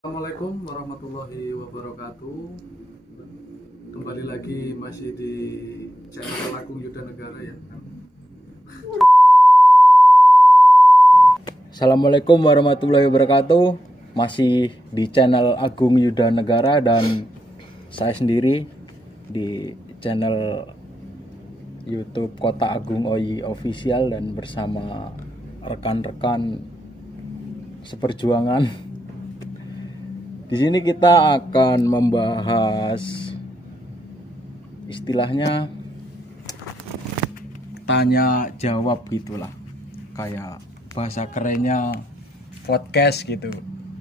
Assalamualaikum warahmatullahi wabarakatuh. Kembali lagi masih di channel Agung Yuda Negara ya. Assalamualaikum warahmatullahi wabarakatuh. Masih di channel Agung Yuda Negara dan saya sendiri di channel YouTube Kota Agung OI Official dan bersama rekan-rekan seperjuangan. Di sini kita akan membahas istilahnya tanya jawab gitulah. Kayak bahasa kerennya podcast gitu.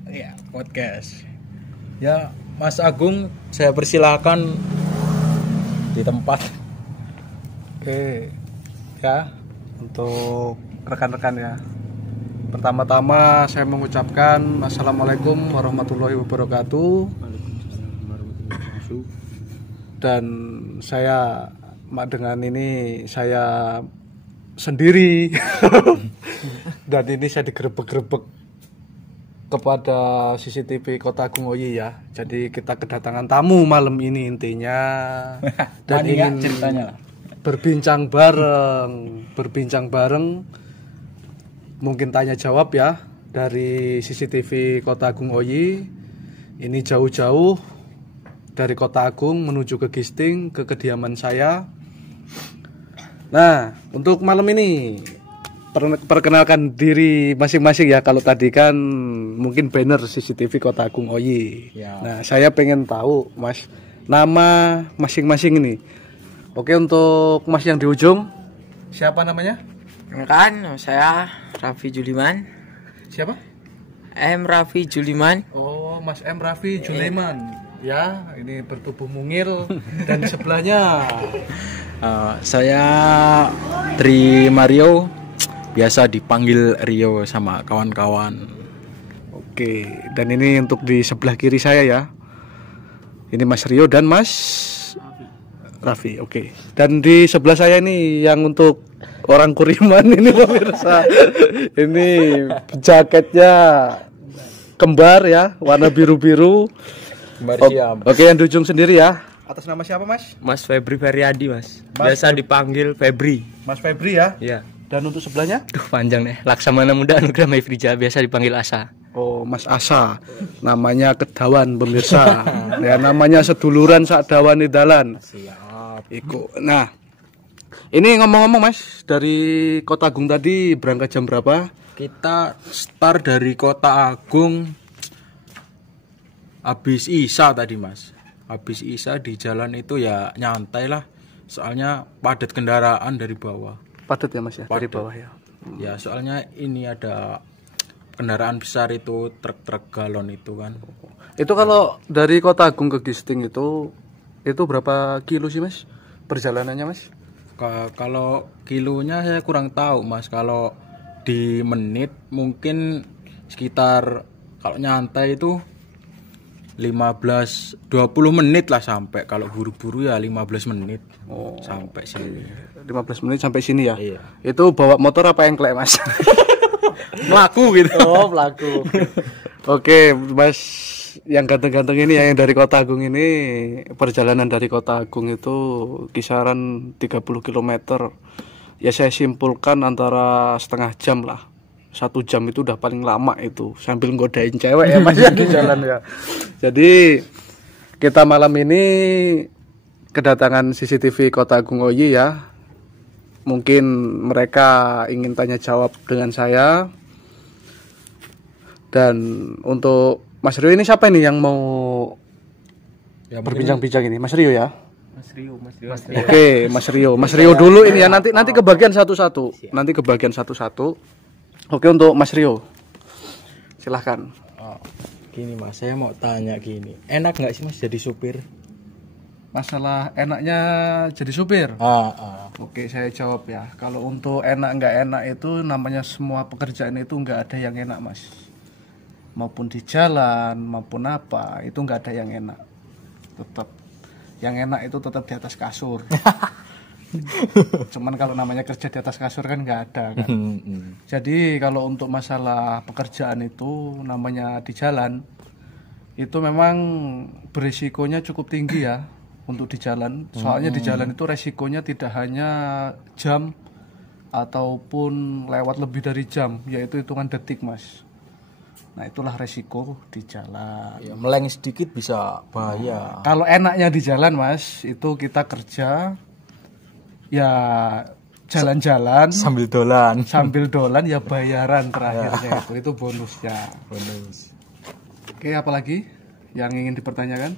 Ya, podcast. Ya, Mas Agung, saya persilakan di tempat. Oke, ya untuk rekan-rekan ya. Pertama-tama saya mengucapkan Assalamualaikum warahmatullahi wabarakatuh. Dan saya dengan ini saya sendiri dan ini saya digerebek-gerebek kepada CCTV Kota Agung OI ya. Jadi kita kedatangan tamu malam ini intinya dan ingin ceritanya lah. berbincang bareng mungkin tanya jawab ya dari CCTV Kota Agung OI. Ini jauh-jauh dari Kota Agung menuju ke Gisting, ke kediaman saya. Nah, untuk malam ini perkenalkan diri masing-masing ya. Kalau tadi kan mungkin banner CCTV Kota Agung OI Ya. Nah, saya pengen tahu Mas nama masing-masing ini. Oke, untuk Mas yang di ujung siapa namanya? Kan saya Raffi Juliman. Siapa? Raffi Juliman. Oh, Mas M. Raffi Juleman. Ya, ini bertubuh mungil dan sebelahnya Saya Tri Mario, biasa dipanggil Rio sama kawan-kawan. Oke, dan ini untuk di sebelah kiri saya ya. Ini Mas Rio dan Mas Raffi. Oke. Dan di sebelah saya ini yang untuk orang Kuriman ini pemirsa. Ini jaketnya kembar ya, warna biru-biru. Oke, yang di ujung sendiri ya. Atas nama siapa, Mas? Mas Febri Feryadi, Mas. Biasa dipanggil Febri. Mas Febri ya. Iya. Dan untuk sebelahnya? Duh, panjang nih. Laksamana Muda Anugrah Maifrija, biasa dipanggil Asa. Oh, Mas Asa. Namanya kedawan pemirsa. Ya, namanya seduluran sak dawan di dalan. Siap. Iku. Nah, ini ngomong-ngomong Mas, dari Kota Agung tadi berangkat jam berapa? Kita start dari Kota Agung habis Isa tadi, Mas. Habis Isa di jalan itu ya nyantai lah. Soalnya padat kendaraan dari bawah. Padat ya Mas ya, dari Padat. bawah ya. Ya, soalnya ini ada kendaraan besar itu, truk-truk galon itu kan. Itu kalau dari Kota Agung ke Gisting itu berapa kilo sih Mas? Perjalanannya Mas? Kalau kilonya saya kurang tahu, Mas. Kalau di menit mungkin sekitar, kalau nyantai itu 15-20 menit lah sampai. Kalau buru-buru ya 15 menit sampai sini. 15 menit sampai sini ya? Iya. Itu bawa motor apa engklek Mas? Melaku gitu. Oh, pelaku. Oke, Mas yang ganteng-ganteng ini yang dari Kota Agung ini, perjalanan dari Kota Agung itu kisaran 30 km. Ya saya simpulkan antara setengah jam lah. 1 jam itu udah paling lama itu, sambil ngodain cewek ya Mas ya di jalan ya. Jadi kita malam ini kedatangan CCTV Kota Agung OI ya. Mungkin mereka ingin tanya jawab dengan saya. Dan untuk Mas Rio ini siapa ini yang mau Ya, berbincang-bincang ini? Mas Rio ya? Mas Rio. Oke, Mas Rio. Mas Rio dulu ini ya, nanti kebagian satu-satu. Nanti kebagian satu-satu. Oke, untuk Mas Rio. Silahkan. Gini, Mas, saya mau tanya gini. Enak nggak sih, Mas, jadi supir? Masalah enaknya jadi supir. Oke, saya jawab ya. Kalau untuk enak nggak enak itu namanya semua pekerjaan itu nggak ada yang enak, Mas. Maupun di jalan, maupun apa, itu nggak ada yang enak. Tetap yang enak itu tetap di atas kasur. Cuman kalau namanya kerja di atas kasur kan nggak ada kan. Jadi kalau untuk masalah pekerjaan itu namanya di jalan itu memang berisikonya cukup tinggi ya untuk di jalan. Soalnya di jalan itu resikonya tidak hanya jam ataupun lewat lebih dari jam, yaitu hitungan detik, Mas. Nah, itulah resiko di jalan. Ya, meleng sedikit bisa bahaya. Kalau enaknya di jalan, Mas, itu kita kerja ya jalan-jalan Sambil dolan. ya bayaran terakhirnya itu bonusnya. Bonus. Oke, apalagi yang ingin dipertanyakan?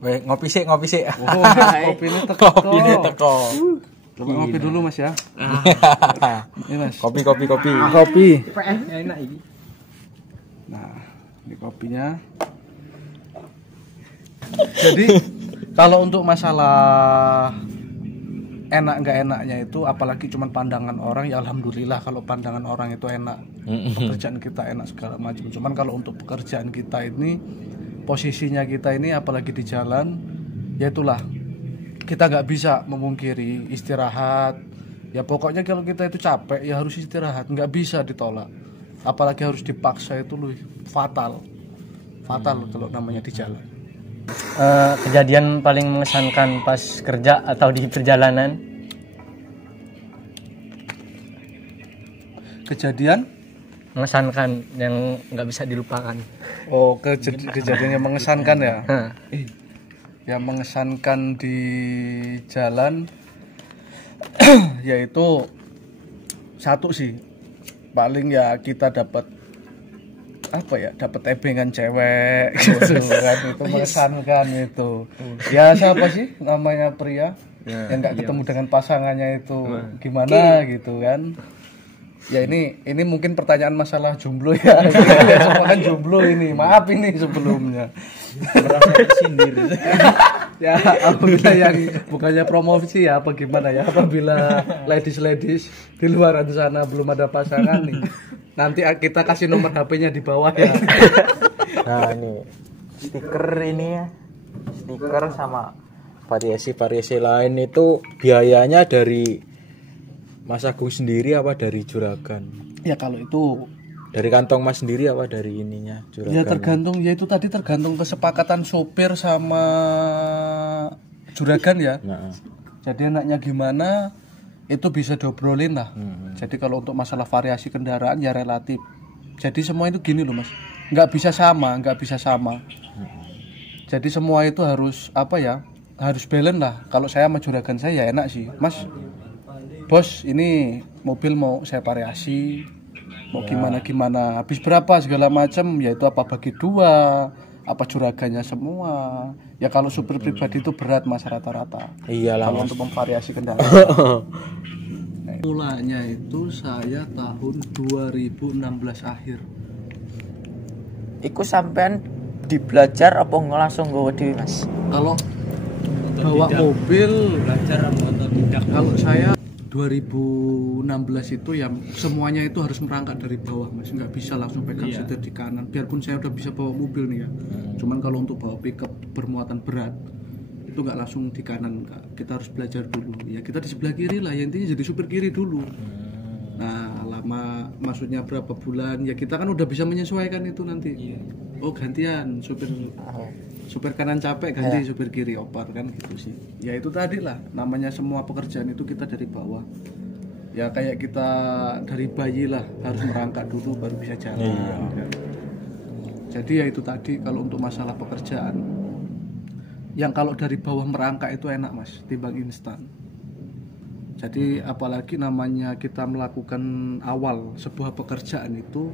Weh, ngopi sih. Oh, kopi ini teko. Kopi ini teko. Coba ngopi dulu, Mas ya. Ini, Mas. Kopi. Kopi. Enak ini. Nah, ini kopinya. Jadi kalau untuk masalah enak nggak enaknya itu, apalagi cuman pandangan orang, ya alhamdulillah kalau pandangan orang itu enak, pekerjaan kita enak segala macam. Cuman kalau untuk pekerjaan kita ini, posisinya kita ini apalagi di jalan, ya itulah kita nggak bisa memungkiri istirahat. Ya pokoknya kalau kita itu capek ya harus istirahat, nggak bisa ditolak. Apalagi harus dipaksa itu loh, fatal kalau namanya di jalan. Kejadian paling mengesankan pas kerja atau di perjalanan? Kejadian Mengesankan yang nggak bisa dilupakan. Oh, kejadian yang mengesankan ya. Hah. Yang mengesankan di jalan yaitu satu sih, paling ya kita dapat ebengan cewek gitu kan, itu mengesankan itu. Ya siapa sih namanya pria yang nggak ketemu dengan pasangannya itu gimana gitu kan. Ya ini mungkin pertanyaan masalah jomblo ya. Semua kan jomblo ini. Maaf ini sebelumnya. Merasa tersindir. Ya apabila yang bukannya promosi ya apa gimana ya, apabila ladies di luar sana belum ada pasangan nih, nanti kita kasih nomor HP-nya di bawah ya. Nah, ini stiker sama variasi lain itu biayanya dari Mas Agung sendiri apa dari juragan? Ya kalau itu Dari kantong Mas sendiri apa dari ininya juragan? ya tergantung kesepakatan sopir sama juragan ya. Nah, Jadi enaknya gimana itu bisa diobrolin lah. Jadi kalau untuk masalah variasi kendaraan ya relatif. Jadi semua itu gini loh Mas, nggak bisa sama. Jadi semua itu harus harus balance lah. Kalau saya sama juragan saya ya enak sih, Mas. Bos, ini mobil mau saya variasi, mau gimana, habis berapa segala macam, yaitu apa bagi dua, apa juragannya semua. Ya kalau supir pribadi itu berat Mas rata-rata. iyalah Kalau Mas. untuk memvariasi kendaraan. Mulanya itu saya tahun 2016 akhir. Iku sampean dibelajar apa langsung nggawa dhewe, Mas? Kalau bawa mobil Belajar otodidak. kalau saya 2016 itu ya semuanya itu harus merangkak dari bawah Mas, nggak bisa langsung pegang setir di kanan. Biarpun saya udah bisa bawa mobil nih ya, cuman kalau untuk bawa pickup bermuatan berat itu nggak langsung di kanan, kita harus belajar dulu. Ya kita di sebelah kiri lah, ya intinya jadi supir kiri dulu. Nah lama, maksudnya berapa bulan ya kita kan udah bisa menyesuaikan itu nanti. Oh gantian supir kanan capek ganti supir kiri opar kan gitu sih. Ya itu tadi lah, namanya semua pekerjaan itu kita dari bawah. Ya kayak kita dari bayi lah, harus merangkak dulu baru bisa jalan. Kan. Jadi ya itu tadi kalau untuk masalah pekerjaan, yang kalau dari bawah merangkak itu enak Mas, timbang instan. Jadi apalagi namanya kita melakukan awal sebuah pekerjaan itu,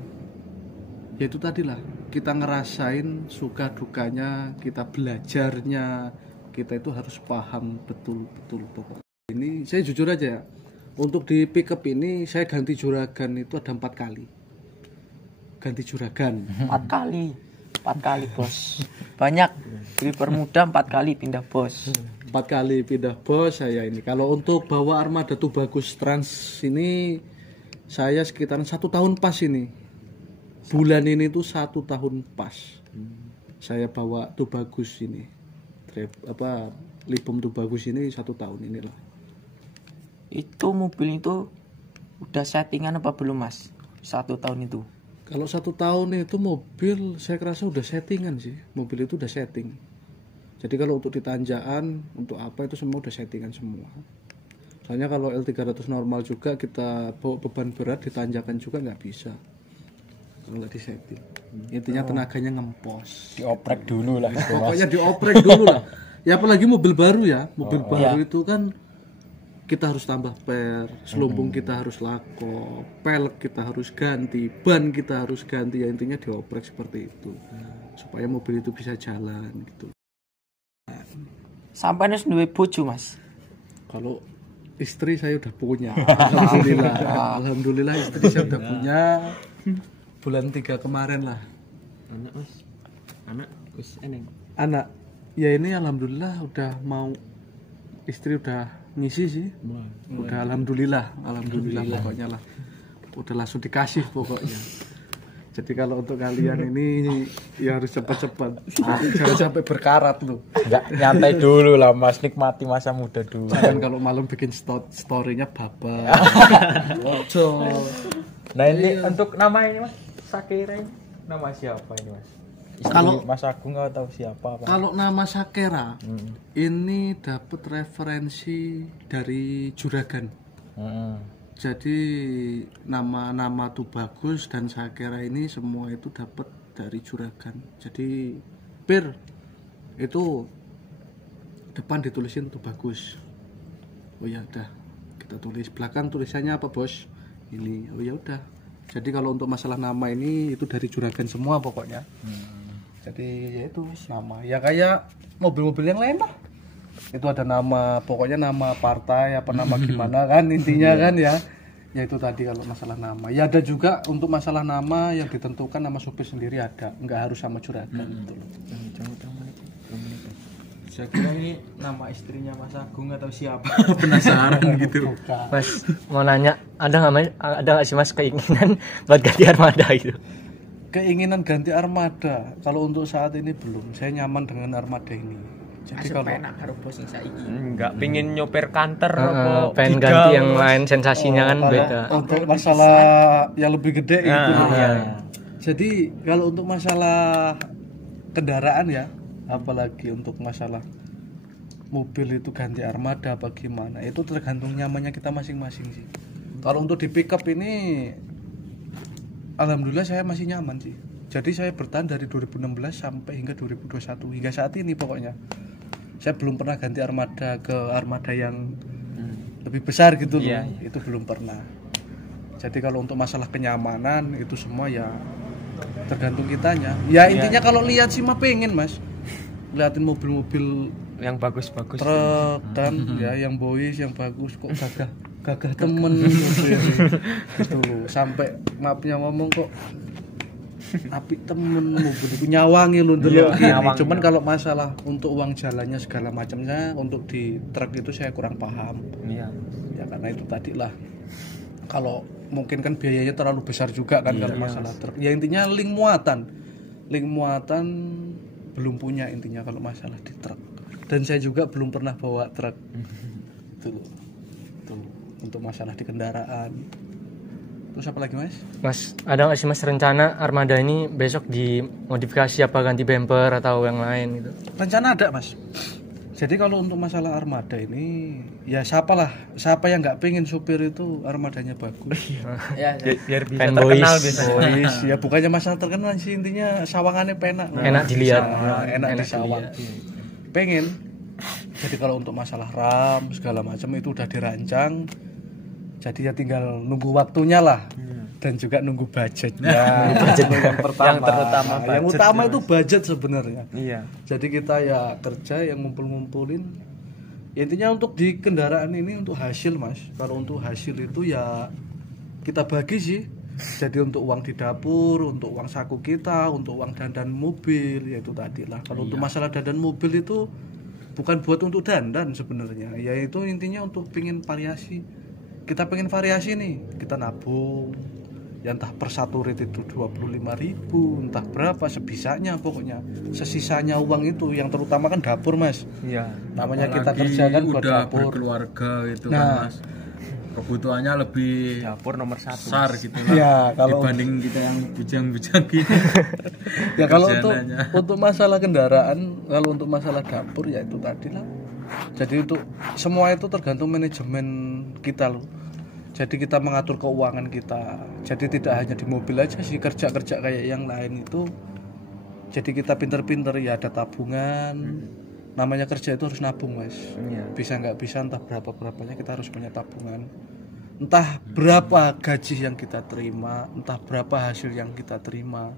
ya itu tadi lah, kita ngerasain suka dukanya, kita belajarnya, kita itu harus paham betul-betul pokok. Ini saya jujur aja ya, untuk di pickup ini saya ganti juragan itu ada 4 kali. Ganti juragan 4 kali bos. Banyak dipermudah 4 kali pindah bos. 4 kali pindah bos saya ini. Kalau untuk bawa armada Tubagus Trans ini saya sekitaran 1 tahun pas ini. Bulan ini tuh 1 tahun pas. Saya bawa Tubagus ini. Libum Tubagus ini 1 tahun inilah. Itu mobil itu udah settingan apa belum, Mas? 1 tahun itu. Kalau 1 tahun itu mobil saya kerasa udah settingan sih. Mobil itu udah setting. Jadi kalau untuk di tanjakan, untuk apa itu semua udah settingan semua. Soalnya kalau L300 normal juga kita bawa beban berat di tanjakan juga nggak bisa. Kalau nggak disetting. Intinya tenaganya ngempos. Dioprek dulu lah itu, Mas. Pokoknya dioprek dulu lah. Ya apalagi mobil baru ya. Mobil baru itu kan kita harus tambah per, selumpung kita harus lakop, pelek kita harus ganti, ban kita harus ganti, ya intinya dioprek seperti itu supaya mobil itu bisa jalan gitu. Sampai harus duwe bojo, Mas. Kalau istri saya udah punya, alhamdulillah. Alhamdulillah istri saya udah punya. Bulan 3 kemarin lah. Anak Mas. Anak wis eneng. Anak, ya ini alhamdulillah udah mau, istri udah ngisi sih. Udah alhamdulillah pokoknya lah. Udah langsung dikasih pokoknya. Jadi kalau untuk kalian ini ya harus cepat-cepat. Jangan sampai berkarat loh. Enggak, nyantai dulu lah Mas, nikmati masa muda dulu. Jangan kalau malam bikin story-nya bapak. Ojo. Nah ini untuk nama ini Mas, Sakira ini nama siapa ini Mas? Kalau Mas Agung nggak tahu siapa apa. Kalau nama Sakera ini dapat referensi dari juragan. Jadi nama-nama Tubagus dan Sakera ini semua itu dapat dari juragan. Jadi Pir itu depan ditulisin Tubagus. Oh ya udah, kita tulis belakang tulisannya apa bos? Ini. Oh ya udah. Jadi kalau untuk masalah nama ini itu dari juragan semua pokoknya. Jadi ya itu nama. Ya kayak mobil-mobil yang lain lah. Itu ada nama, pokoknya nama partai apa nama gimana kan intinya kan ya. Ya itu tadi kalau masalah nama. Ya ada juga untuk masalah nama yang ditentukan nama supir sendiri ada, nggak harus sama juragan gitu loh. Saya kira ini nama istrinya Mas Agung atau siapa? Penasaran gitu. Mas mau nanya, ada nggak sih Mas keinginan buat ganti armada itu? Keinginan ganti armada kalau untuk saat ini belum. Saya nyaman dengan armada ini. Jadi kalau enak karo bos sing saiki. Enggak pingin nyopir kantor apa pengen ganti yang lain, sensasinya kan beda. Untuk masalah yang lebih gede gitu. Jadi kalau untuk masalah kendaraan ya, apalagi untuk masalah mobil itu ganti armada apa gimana, itu tergantung nyamannya kita masing-masing sih. Kalau untuk di pickup ini alhamdulillah saya masih nyaman sih. Jadi saya bertahan dari 2016 sampai hingga 2021 hingga saat ini pokoknya. Saya belum pernah ganti armada ke armada yang lebih besar gitu loh. Itu belum pernah. Jadi kalau untuk masalah kenyamanan itu semua ya tergantung kitanya. Ya intinya kalau lihat sih mah pengen Mas. Liatin mobil-mobil yang bagus-bagus. Truk dan ya yang boys yang bagus kok gagah temen gitu loh. Sampai maafnya ngomong kok apik temen mobil itu nyawangi loh dulu gini. Cuman kalau masalah untuk uang jalannya segala macamnya untuk di truk itu saya kurang paham. Ya karena itu tadi lah. Kalau mungkin kan biayanya terlalu besar juga kan kalau masalah truk. Ya intinya link muatan belum punya intinya kalau masalah di truk. Dan saya juga belum pernah bawa truk. Itu untuk masalah di kendaraan. Terus apa lagi Mas? Mas, ada nggak sih Mas rencana armada ini besok dimodifikasi apa ganti bumper atau yang lain gitu? Rencana ada Mas. Jadi kalau untuk masalah armada ini ya siapa yang nggak pengen supir itu armadanya bagus. Biar bisa Fanboys. terkenal bisa. Ya bukannya masalah terkenal sih, intinya sawangannya penak. Enak dilihat. Enak disawang. Pengen. Jadi kalau untuk masalah RAM segala macam itu udah dirancang. Jadi ya tinggal nunggu waktunya lah. Dan juga nunggu budgetnya. Yang pertama. Yang utama itu budget sebenarnya. Iya. Jadi kita ya kerja yang ngumpulin. Ya intinya untuk di kendaraan ini untuk hasil Mas. Kalau untuk hasil itu ya kita bagi sih. Jadi untuk uang di dapur, untuk uang saku kita, untuk uang dandan mobil, ya itu tadi lah. Kalau untuk masalah dandan mobil itu bukan buat untuk dandan sebenarnya. Ya itu intinya untuk pingin variasi. Kita pengen variasi nih, kita nabung. Ya entah per satu rit itu 25.000, entah berapa sebisanya pokoknya. Sesisanya uang itu yang terutama kan dapur Mas. Iya. Namanya kita kerja kan buat udah dapur. berkeluarga gitu Nah, kan Mas. kebutuhannya lebih Dapur nomor 1. besar gitu lah. Ya, kalau dibanding kita yang bujang-bujang gini. ya kalau untuk Kerjaannya. masalah kendaraan, kalau untuk masalah dapur ya itu tadi lah. Jadi untuk semua itu tergantung manajemen kita loh. Jadi kita mengatur keuangan kita. Jadi tidak hanya di mobil aja sih, kerja-kerja kayak yang lain itu. Jadi kita pinter-pinter ya ada tabungan. Namanya kerja itu harus nabung mas. Bisa nggak bisa entah berapa-berapanya kita harus punya tabungan. Entah berapa gaji yang kita terima, entah berapa hasil yang kita terima.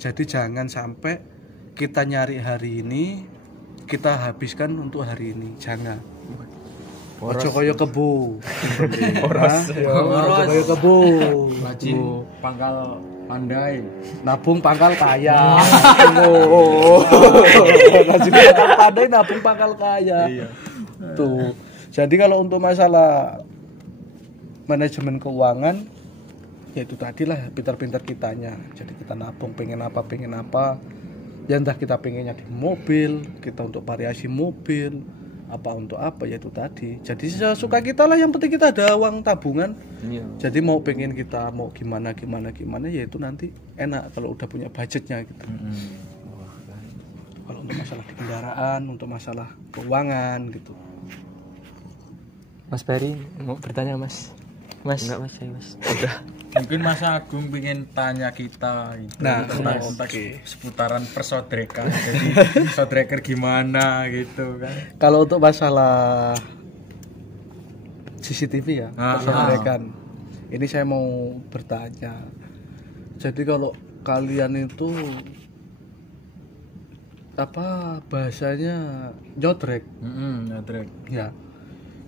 Jadi jangan sampai kita nyari hari ini kita habiskan untuk hari ini, jangan. Ojo koyo kebo. Ojo koyo kebo. Rajin pangkal pandai. Nabung pangkal kaya. Rajin pangkal pandai, nabung pangkal kaya. Tuh. Jadi kalau untuk masalah manajemen keuangan ya itu tadi lah pintar-pintar kitanya. Jadi kita nabung pengen apa ya entah kita pengennya di mobil, kita untuk variasi mobil apa untuk apa ya itu tadi. Jadi sesuka kita lah, yang penting kita ada uang tabungan. Jadi mau pengen kita mau gimana ya itu nanti enak kalau udah punya budgetnya gitu. Kalau untuk masalah di kendaraan, untuk masalah keuangan gitu. Mas Ferry mau bertanya Mas? Enggak Mas, saya Mas. Udah. Mungkin Mas Agung pengen tanya kita itu tentang seputaran persodrekan. Jadi sodreker gimana gitu kan. Kalau untuk masalah CCTV ya, persodrekan. Ini saya mau bertanya. Jadi kalau kalian itu apa bahasanya nyodrek? Nyodrek. Ya.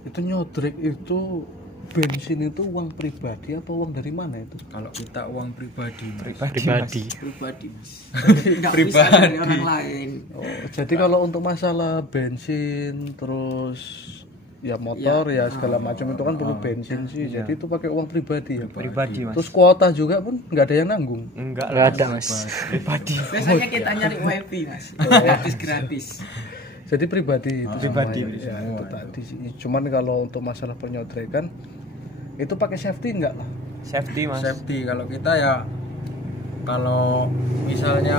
Itu nyodrek itu bensin itu uang pribadi apa uang dari mana itu? Kalau kita uang pribadi. Pribadi. Mas. Nggak bisa dari orang lain. Oh, jadi kalau untuk masalah bensin terus ya motor ya segala macam itu kan perlu bensin sih. Jadi itu pakai uang pribadi ya. Pribadi Mas. Terus kuota juga pun nggak ada yang nanggung. Enggak Ada Mas. pribadi. Biasanya kita nyari wifi Mas. Gratis. Jadi pribadi itu Pribadi semua ya, itu tadi sih. Cuman kalau untuk masalah penyodrekan itu pakai safety enggak lah? Safety Mas. Safety kalau kita ya kalau misalnya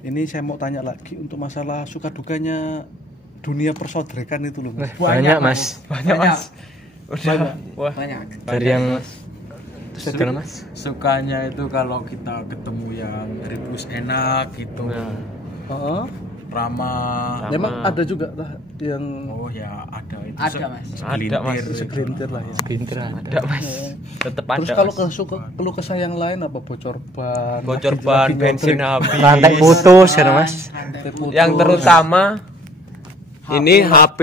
Ini saya mau tanya lagi untuk masalah suka dukanya dunia persodrekan itu loh. Mas. Banyak Mas. Banyak Mas. wah Banyak. Dari yang segala Mas. sukanya itu kalau kita ketemu yang rebus enak gitu. Heeh. Ramah. Memang ada juga lah yang Oh ya ada itu. Ada Mas. Ada Mas. segelintir lah ya. Pinter Ada Mas. Tetep ada. Terus kalau Mas. keluh kesah yang lain apa bocor ban, Bocor ban, bensin habis. Rantai putus kan Mas. Yang terutama ini HP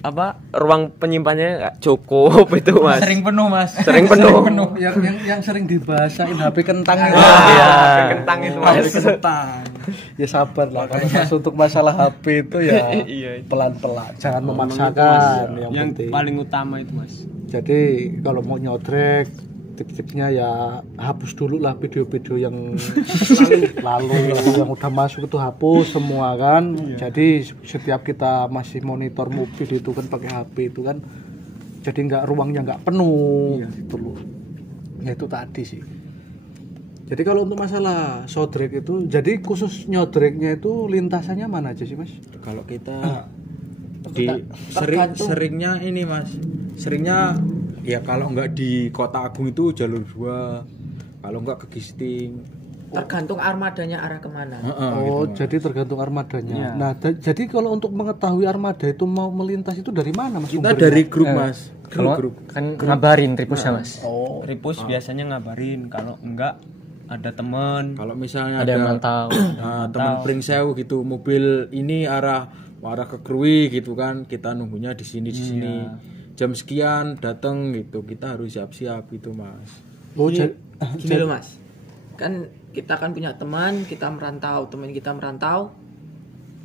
apa ruang penyimpannya nggak cukup itu Mas. Sering penuh Mas. Sering penuh. yang sering dibahasain HP kentang itu. Iya, kentang itu Mas. Ya sabar lah kalau untuk masalah HP itu ya Iya. pelan-pelan, jangan memaksakan yang penting. paling utama itu Mas. Jadi kalau mau nyodrek tip-tipnya ya hapus dulu lah video-video yang lalu yang udah masuk itu hapus semua kan. Jadi setiap kita masih monitor mobil itu kan pakai HP itu kan, jadi nggak ruangnya nggak penuh gitu loh. Ya itu tadi sih. Jadi kalau untuk masalah sodrek itu, jadi khusus nyodreknya itu lintasannya mana aja sih mas? Kalau kita seringnya ini Mas. Seringnya ya kalau nggak di Kota Agung itu jalur 2. Kalau nggak ke Gisting. Tergantung armadanya arah kemana. Oh, jadi tergantung armadanya. Nah, jadi kalau untuk mengetahui armada itu mau melintas itu dari mana mas? Kita sumbernya? dari grup Mas. Grup. Kan ngabarin tripusnya Mas. Oh, Ripus biasanya ngabarin, kalau enggak ada temen. Kalau misalnya Ada yang mantau. teman Pringsew gitu, mobil ini arah ke Krui gitu kan, kita nunggunya di sini. Jam sekian datang gitu, kita harus siap-siap gitu Mas. oh Gini loh Mas. Kan kita kan punya teman, teman kita merantau.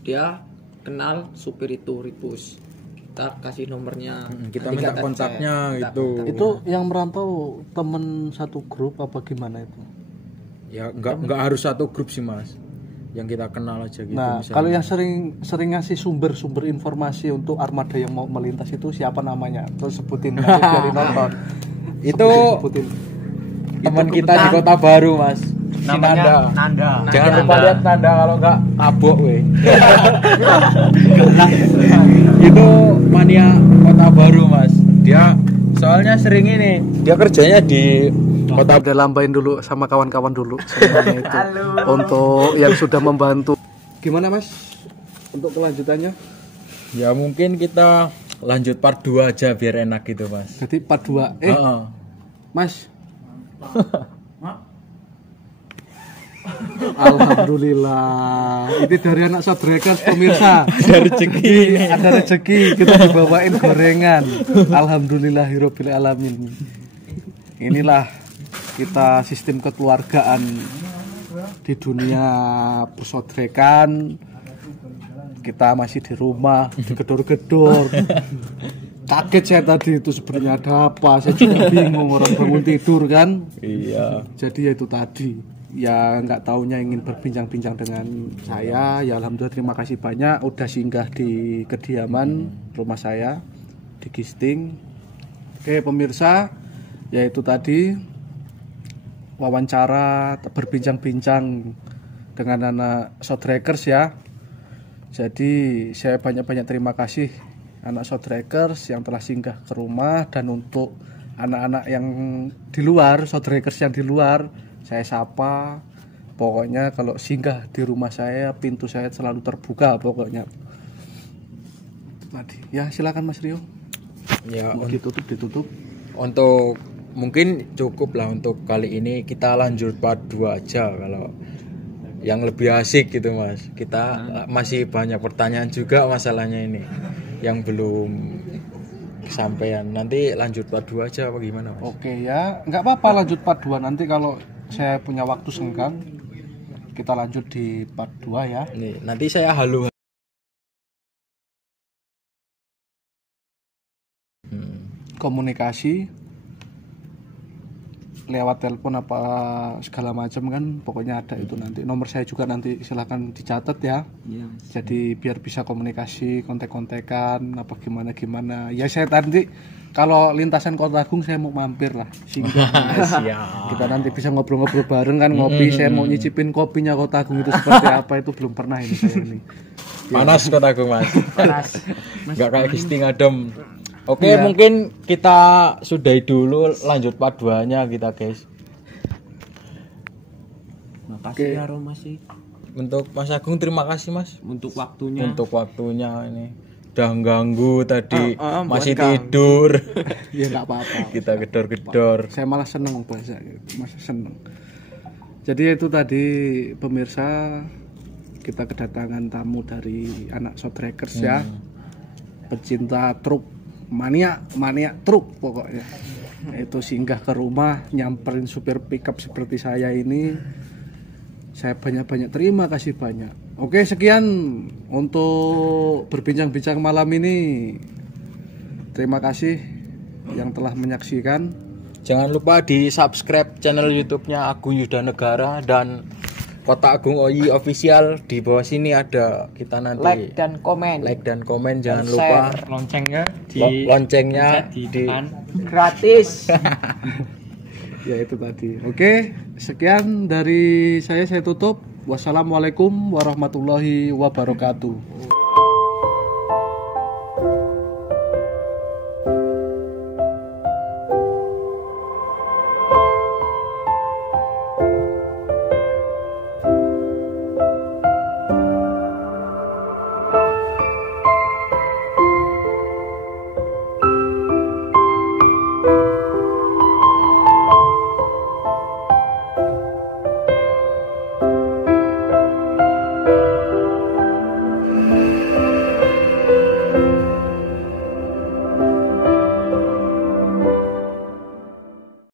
Dia kenal supir itu Ripus. Kita kasih nomornya. Kita Nanti minta kita kontaknya cek. Kita gitu. kontak. itu yang merantau temen satu grup apa gimana itu? Ya nggak harus satu grup sih Mas. yang kita kenal aja gitu. Nah, misalnya. kalau yang sering ngasih sumber informasi untuk armada yang mau melintas itu siapa namanya? Terus sebutin nanti dari nonton. Itu Sebutin. teman kita di Kota Baru, Mas. Si Namanya Nanda. Nanda. Jangan lupa lihat Nanda kalau enggak abok weh. Itu mania Kota Baru, Mas. Dia soalnya sering ini. Dia kerjanya di Kota Udah lambain dulu sama kawan-kawan dulu semuanya itu. Untuk yang sudah membantu. Gimana Mas? Untuk kelanjutannya? Ya mungkin kita lanjut part 2 aja biar enak gitu, Mas. Jadi part 2. Heeh. Mas. Alhamdulillah. Ini dari anak Sodrekers pemirsa. Ada rezeki. Ada rezeki kita dibawain gorengan. Alhamdulillahirabbil alamin. Inilah kita sistem kekeluargaan di dunia persodrekan. Kita masih di rumah, digedor-gedor. Kaget saya tadi itu sebenarnya ada apa. Saya juga bingung, orang bangun tidur kan. Iya. Jadi ya itu tadi. Ya nggak taunya ingin berbincang-bincang dengan saya. Ya alhamdulillah terima kasih banyak udah singgah di kediaman rumah saya di Gisting. Oke pemirsa, yaitu tadi wawancara berbincang-bincang dengan anak Sodrekers ya. Jadi saya banyak-banyak terima kasih anak Sodrekers yang telah singgah ke rumah, dan untuk anak-anak yang di luar, Sodrekers yang di luar, saya sapa. Pokoknya kalau singgah di rumah saya, pintu saya selalu terbuka pokoknya. Tadi. Ya silakan Mas Rio. Ya Mau ditutup. untuk mungkin cukup lah untuk kali ini, kita lanjut part 2 aja kalau yang lebih asik gitu, Mas. Kita masih banyak pertanyaan juga masalahnya ini yang belum kesampaian. Nanti lanjut part 2 aja apa gimana, Mas? Oke ya, nggak apa-apa lanjut part 2 nanti kalau saya punya waktu senggang. Kita lanjut di part 2 ya. Nih, nanti saya halo. Komunikasi lewat telepon apa segala macam kan, pokoknya ada itu nanti. Nomor saya juga nanti silahkan dicatat ya. Iya. Jadi biar bisa komunikasi, kontek-kontekan apa gimana. Ya saya nanti kalau lintasan Kota Agung saya mau mampir lah. Singgah. Siap. Kita nanti bisa ngobrol-ngobrol bareng kan, ngopi. Saya mau nyicipin kopinya Kota Agung itu seperti apa, itu belum pernah ini saya ini. Panas Kota Agung, Mas. Panas. Enggak kayak Gisting adem. Oke, Iya. mungkin kita sudahi dulu, lanjut part 2-nya kita, guys. Makasih ya Rom, masih Untuk Mas Agung terima kasih, Mas. untuk waktunya. Untuk waktunya ini. Udah ganggu tadi, masih bukan tidur. Ya nggak apa-apa. Kita gedor-gedor. Saya malah seneng bahasa gitu, masih seneng. Jadi itu tadi pemirsa, kita kedatangan tamu dari anak Sodrekers ya, pecinta truk, mania truk pokoknya. Itu singgah ke rumah, nyamperin supir pickup seperti saya ini. Saya banyak-banyak terima kasih banyak. Oke, sekian untuk berbincang-bincang malam ini. Terima kasih yang telah menyaksikan. Jangan lupa di subscribe channel YouTube-nya Agung Yuda Negara dan Kota Agung OI Official. Di bawah sini ada kita nanti Like dan komen. Jangan lupa Loncengnya loncengnya di depan. Gratis. Ya itu tadi. Oke, sekian dari saya tutup. Wassalamualaikum warahmatullahi wabarakatuh.